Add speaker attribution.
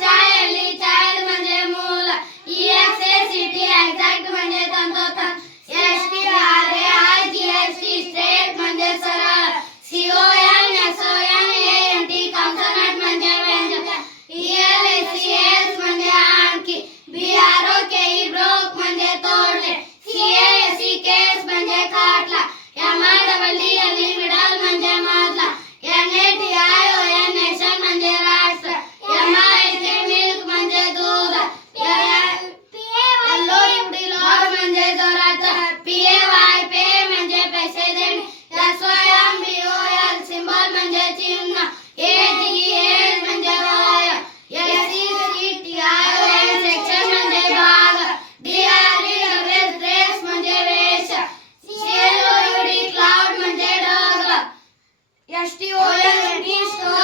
Speaker 1: যায় Яшти олен гисто